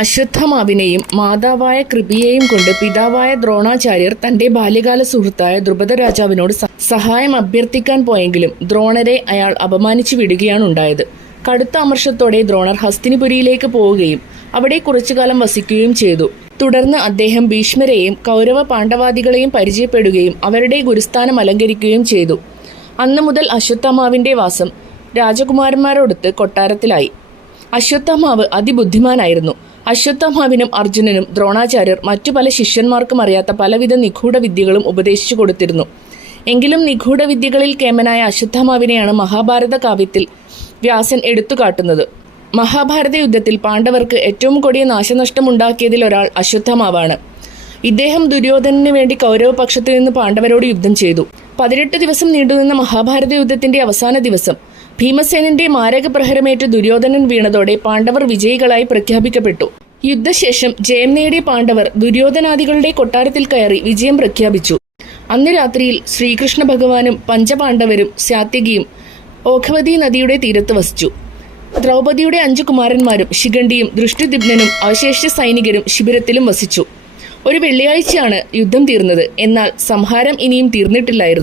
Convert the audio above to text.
അശ്വത്ഥമാവിനെയും മാതാവായ കൃപിയെയും കൊണ്ട് പിതാവായ ദ്രോണാചാര്യർ തന്റെ ബാല്യകാല സുഹൃത്തായ ദ്രുപദ രാജാവിനോട് സഹായം അഭ്യർത്ഥിക്കാൻ പോയെങ്കിലും ദ്രോണരെ അയാൾ അപമാനിച്ചു വിടുകയാണ് ഉണ്ടായത് കടുത്ത അമർഷത്തോടെ ദ്രോണർ ഹസ്തിനിപുരിയിലേക്ക് പോവുകയും അവിടെ കുറച്ചുകാലം വസിക്കുകയും ചെയ്തു. തുടർന്ന് അദ്ദേഹം ഭീഷ്മരെയും കൗരവ പാണ്ഡവാദികളെയും പരിചയപ്പെടുകയും അവരുടെ ഗുരുസ്ഥാനം അലങ്കരിക്കുകയും ചെയ്തു. അന്നു മുതൽ അശ്വത്ഥമാവിന്റെ വാസം രാജകുമാരന്മാരോടൊത്ത് കൊട്ടാരത്തിലായി. അശ്വത്ഥമാവ് അതിബുദ്ധിമാനായിരുന്നു. അശ്വത്ഥമാവിനും അർജുനനും ദ്രോണാചാര്യർ മറ്റു പല ശിഷ്യന്മാർക്കും അറിയാത്ത പലവിധ നിഗൂഢ വിദ്യകളും ഉപദേശിച്ചു കൊടുത്തിരുന്നു. എങ്കിലും നിഗൂഢ വിദ്യകളിൽ കേമനായ അശ്വത്ഥമാവിനെയാണ് മഹാഭാരത കാവ്യത്തിൽ വ്യാസൻ എടുത്തുകാട്ടുന്നത് മഹാഭാരത യുദ്ധത്തിൽ പാണ്ഡവർക്ക് ഏറ്റവും കൊടിയ നാശനഷ്ടമുണ്ടാക്കിയതിൽ ഒരാൾ അശ്വത്ഥമാവാണ്. ഇദ്ദേഹം ദുര്യോധനന് വേണ്ടി കൗരവപക്ഷത്തു നിന്ന് പാണ്ഡവരോട് യുദ്ധം ചെയ്തു. പതിനെട്ട് ദിവസം നീണ്ടുനിന്ന മഹാഭാരത യുദ്ധത്തിന്റെ അവസാന ദിവസം ഭീമസേനന്റെ മാരക പ്രഹരമേറ്റ് ദുര്യോധനൻ വീണതോടെ പാണ്ഡവർ വിജയികളായി പ്രഖ്യാപിക്കപ്പെട്ടു. യുദ്ധശേഷം ജയം നേടിയ പാണ്ഡവർ ദുര്യോധനാദികളുടെ കൊട്ടാരത്തിൽ കയറി വിജയം പ്രഖ്യാപിച്ചു. അന്ന് രാത്രിയിൽ ശ്രീകൃഷ്ണ ഭഗവാനും പഞ്ചപാണ്ഡവരും സാത്യകിയും ഓഘവതി നദിയുടെ തീരത്ത് വസിച്ചു. ദ്രൗപദിയുടെ അഞ്ചു കുമാരന്മാരും ശിഖണ്ഡിയും ദൃഷ്ടിദിഗ്നനും അവശേഷിച്ച സൈനികരും ശിബിരത്തിലും വസിച്ചു. ഒരു വെള്ളിയാഴ്ചയാണ് യുദ്ധം തീർന്നത്. എന്നാൽ സംഹാരം ഇനിയും തീർന്നിട്ടില്ലായിരുന്നു.